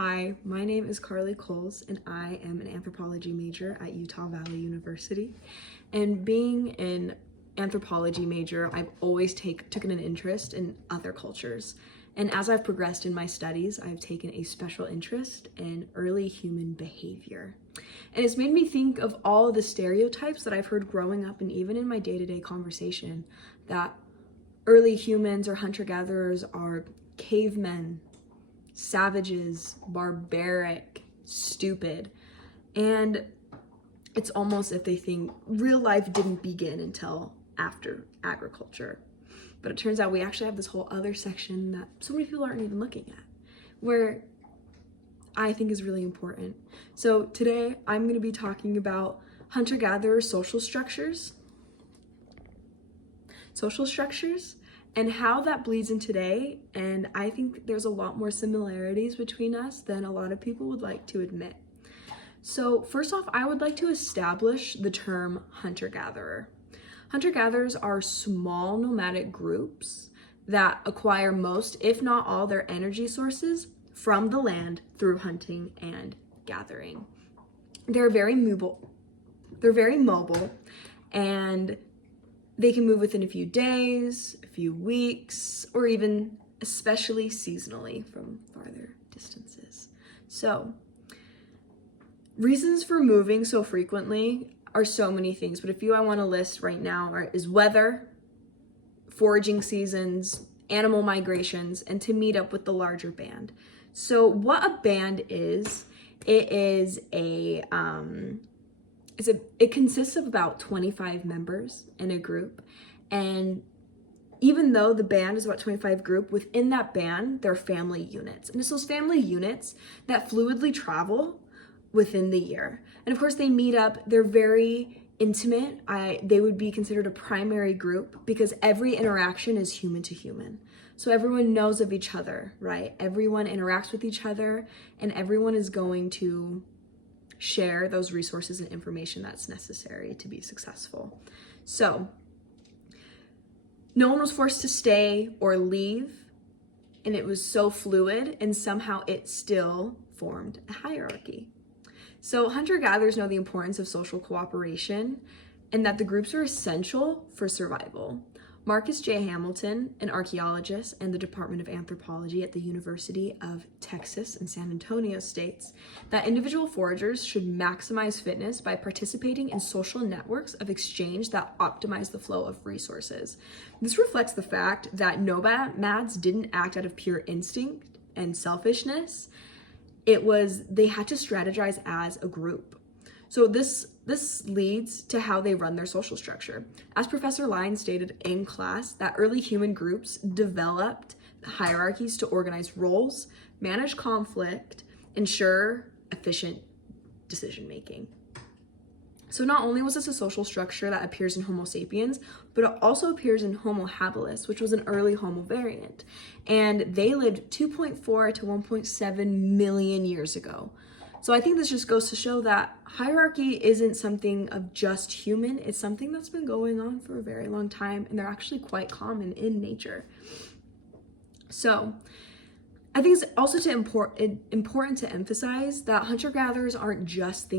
Hi, my name is Carly Coles, and I am an anthropology major at Utah Valley University. And being an anthropology major, I've always taken an interest in other cultures. And as I've progressed in my studies, I've taken a special interest in early human behavior. And it's made me think of all the stereotypes that I've heard growing up and even in my day-to-day conversation, that early humans or hunter-gatherers are cavemen, savages, barbaric, stupid. And it's almost if they think real life didn't begin until after agriculture. But it turns out we actually have this whole other section that so many people aren't even looking at, where I think is really important. So today I'm going to be talking about hunter-gatherer social structures, and how that bleeds in today. And I think there's a lot more similarities between us than a lot of people would like to admit. So first off, I would like to establish the term hunter-gatherer. Hunter-gatherers are small nomadic groups that acquire most, if not all, their energy sources from the land through hunting and gathering. They're very mobile, and they can move within a few days, a few weeks, or even especially seasonally from farther distances. So, reasons for moving so frequently are so many things, but a few I want to list right now is weather, foraging seasons, animal migrations, and to meet up with the larger band. So what a band is, it consists of about 25 members in a group. And even though the band is about 25 group, within that band, there are family units. And it's those family units that fluidly travel within the year. And of course they meet up, they're very intimate. They would be considered a primary group because every interaction is human to human. So everyone knows of each other, right? Everyone interacts with each other, and everyone is going to share those resources and information that's necessary to be successful. So no one was forced to stay or leave, and it was so fluid, and somehow it still formed a hierarchy. So hunter-gatherers know the importance of social cooperation and that the groups are essential for survival. Marcus J. Hamilton, an archaeologist and the Department of Anthropology at the University of Texas in San Antonio, states that individual foragers should maximize fitness by participating in social networks of exchange that optimize the flow of resources. This reflects the fact that nomads didn't act out of pure instinct and selfishness. They had to strategize as a group. So this leads to how they run their social structure. As Professor Lyons stated in class, that early human groups developed hierarchies to organize roles, manage conflict, ensure efficient decision making. So not only was this a social structure that appears in Homo sapiens, but it also appears in Homo habilis, which was an early Homo variant. And they lived 2.4 to 1.7 million years ago. So I think this just goes to show that hierarchy isn't something of just human, it's something that's been going on for a very long time, and they're actually quite common in nature. So I think it's also important to emphasize that hunter-gatherers aren't just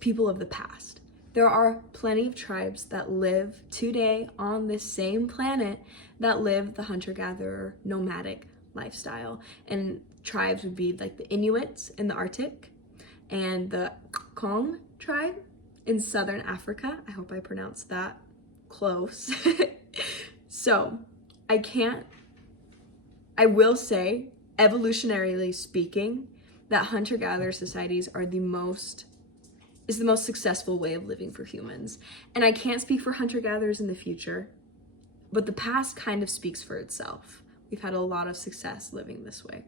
people of the past. There are plenty of tribes that live today on this same planet that live the hunter-gatherer nomadic lifestyle. And tribes would be like the Inuits in the Arctic and the Kong tribe in Southern Africa. I hope I pronounced that close. So I will say, evolutionarily speaking, that hunter-gatherer societies are the most successful way of living for humans. And I can't speak for hunter-gatherers in the future, but the past kind of speaks for itself. We've had a lot of success living this way.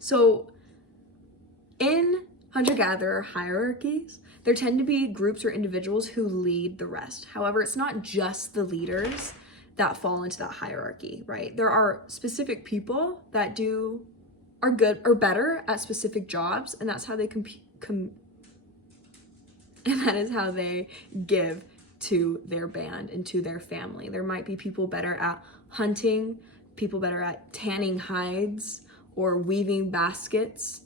So in hunter-gatherer hierarchies, there tend to be groups or individuals who lead the rest. However, it's not just the leaders that fall into that hierarchy, right? There are specific people that are good or better at specific jobs, and that's how they and that is how they give to their band and to their family. There might be people better at hunting, people better at tanning hides, or weaving baskets,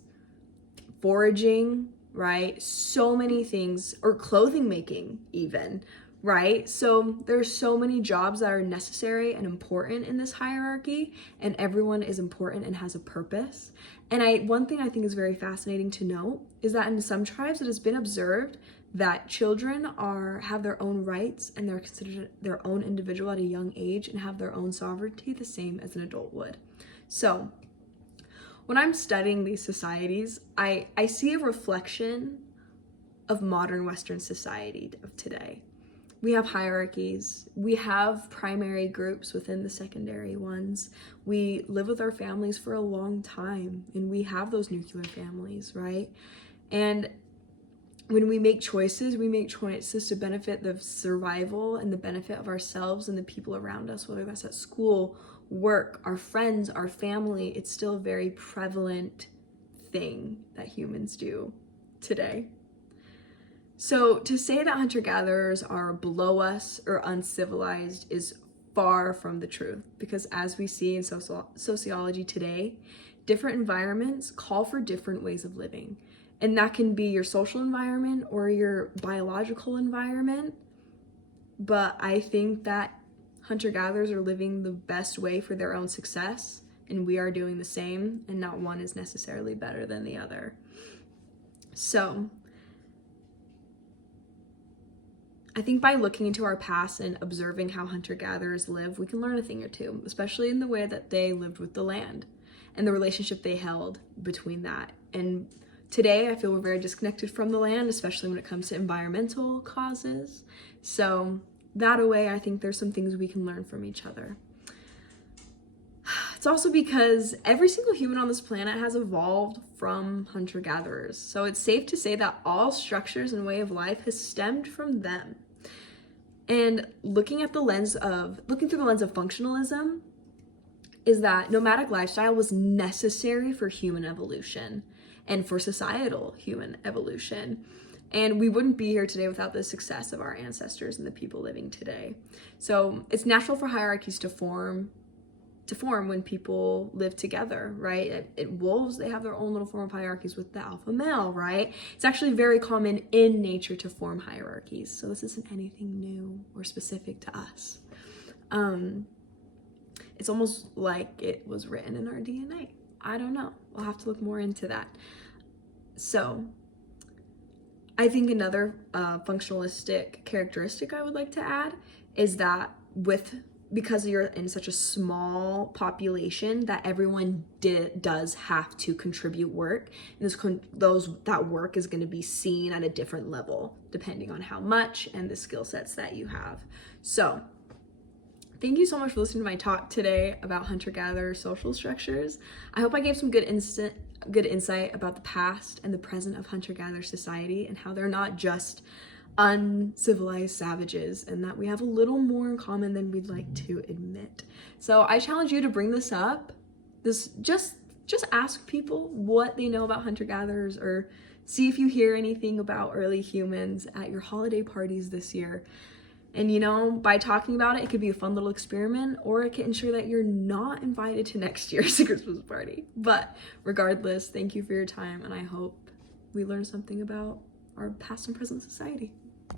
foraging, right? So many things, or clothing making even, right? So there's so many jobs that are necessary and important in this hierarchy, and everyone is important and has a purpose. And one thing I think is very fascinating to note is that in some tribes it has been observed that children have their own rights and they're considered their own individual at a young age and have their own sovereignty the same as an adult would. So when I'm studying these societies, I see a reflection of modern Western society of today. We have hierarchies, we have primary groups within the secondary ones. We live with our families for a long time, and we have those nuclear families, right? And when we make choices to benefit the survival and the benefit of ourselves and the people around us, whether that's at school, work, our friends, our family. It's still a very prevalent thing that humans do today. So to say that hunter-gatherers are below us or uncivilized is far from the truth, because as we see in sociology today, different environments call for different ways of living. And that can be your social environment or your biological environment. But I think that hunter-gatherers are living the best way for their own success, and we are doing the same, and not one is necessarily better than the other. So I think by looking into our past and observing how hunter-gatherers live, we can learn a thing or two, especially in the way that they lived with the land and the relationship they held between that. And today, I feel we're very disconnected from the land, especially when it comes to environmental causes. So that away, I think there's some things we can learn from each other. It's also because every single human on this planet has evolved from hunter-gatherers. So it's safe to say that all structures and way of life has stemmed from them. And looking through the lens of functionalism is that nomadic lifestyle was necessary for human evolution and for societal human evolution. And we wouldn't be here today without the success of our ancestors and the people living today. So it's natural for hierarchies to form when people live together, right? Wolves, they have their own little form of hierarchies with the alpha male, right? It's actually very common in nature to form hierarchies. So this isn't anything new or specific to us. It's almost like it was written in our DNA. I don't know. We'll have to look more into that. So I think another functionalistic characteristic I would like to add is that because you're in such a small population, that everyone does have to contribute work, and that work is going to be seen at a different level depending on how much and the skill sets that you have. So thank you so much for listening to my talk today about hunter-gatherer social structures. I hope I gave some good insight about the past and the present of hunter-gatherer society and how they're not just uncivilized savages, and that we have a little more in common than we'd like to admit. So I challenge you to bring this up. Just ask people what they know about hunter-gatherers, or see if you hear anything about early humans at your holiday parties this year. And by talking about it, it could be a fun little experiment, or it can ensure that you're not invited to next year's Christmas party. But regardless, thank you for your time, and I hope we learned something about our past and present society.